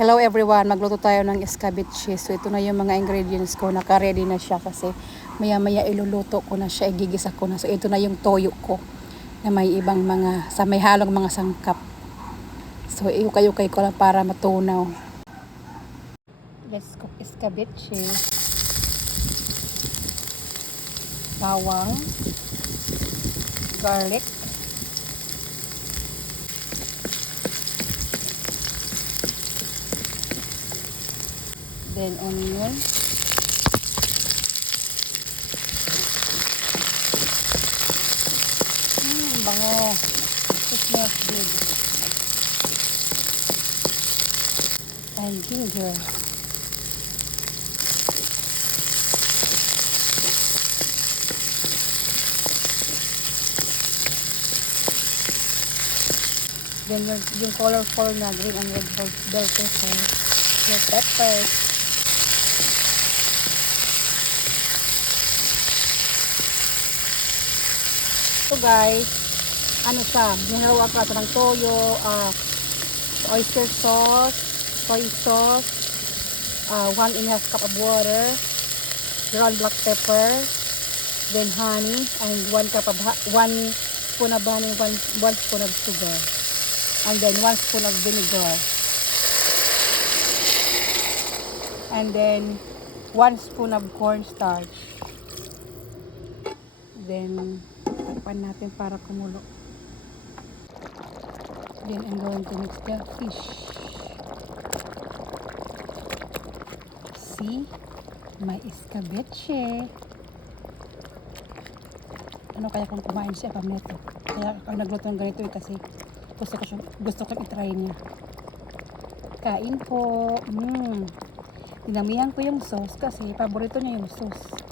Hello everyone, magluto tayo ng escabeche. So ito na yung mga ingredients ko, naka-ready na siya kasi maya-maya iluluto ko na siya, igigisa ko na. So ito na yung toyo ko na may ibang mga, may halong mga sangkap. So iukay-ukay ko lang para matunaw. Let's cook escabeche. Bawang, garlic, then onion, bango, it smells good, and ginger. Then yung colorful na green and red bell pepper, yung peppers. So guys, ano siya, hinaluan ko ng toyo, oyster sauce, soy sauce, 1.5 cup of water, ground black pepper, then honey, and 1 spoon of honey, 1 spoon of sugar, and then 1 spoon of vinegar, and then 1 spoon of cornstarch. Then takpan natin para kumulo. Then I'm going to mix the fish. See? May escabeche. Ano kaya kung kumain siya pag nito? Kaya ako nagluto ng ganito kasi gusto ko i-try niya. Kain po. Dinamihan ko yung sauce kasi paborito niya yung sauce.